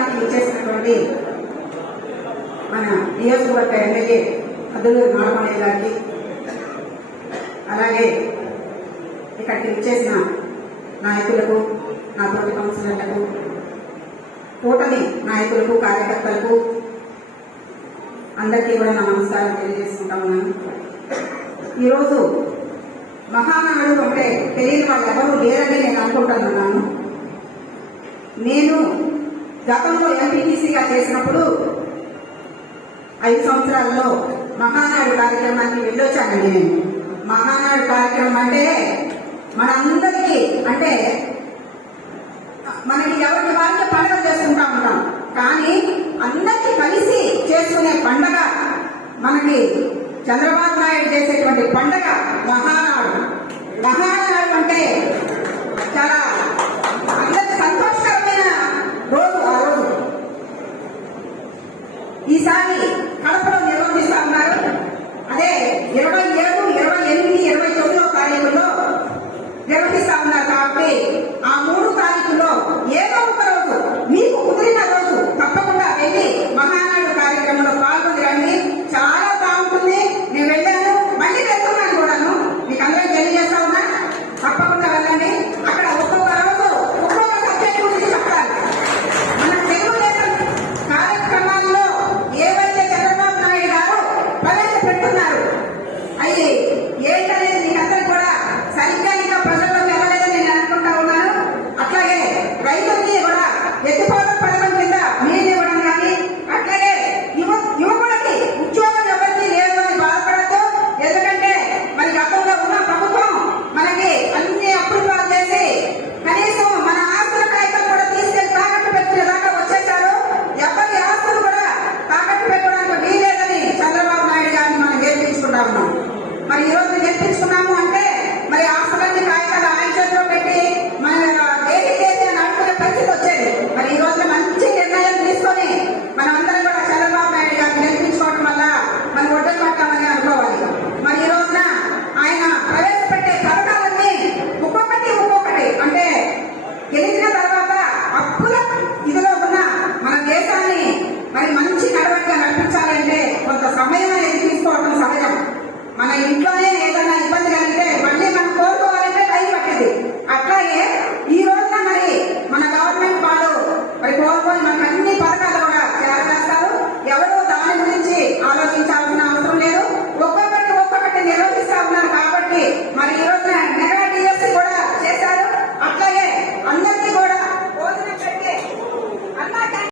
కార్యక్రమానికి ఇచ్చేసినటువంటి మన నియోజకవర్గ ఎమ్మెల్యే అద్దలూరి నాగమణి గారికి, అలాగే ఇక్కడికి ఇచ్చేసిన నాయకులకు, నా తోటి కౌన్సిలర్లకు, కూటమి నాయకులకు, కార్యకర్తలకు అందరికీ కూడా నా నమస్కారం తెలియజేసుకుంటా ఉన్నాను. ఈరోజు మహానాడు అంటే తెలియని వాళ్ళు ఎవరు లేరని నేను అనుకుంటున్నాను. నేను గతంలో ఎంపీటీసీగా చేసినప్పుడు 5 సంవత్సరాల్లో మహానాడు కార్యక్రమానికి వెళ్ళొచ్చానండి. నేను మహానాడు కార్యక్రమం అంటే మనందరికీ, అంటే మనకి ఎవరికి వారికి పండుగ చేసుకుంటా ఉంటాం, కానీ అందరికీ కలిసి చేసుకునే పండగ మనకి చంద్రబాబు నాయుడు చేసేటువంటి పండగ మహానాడు. మహానాడు అంటే చాలా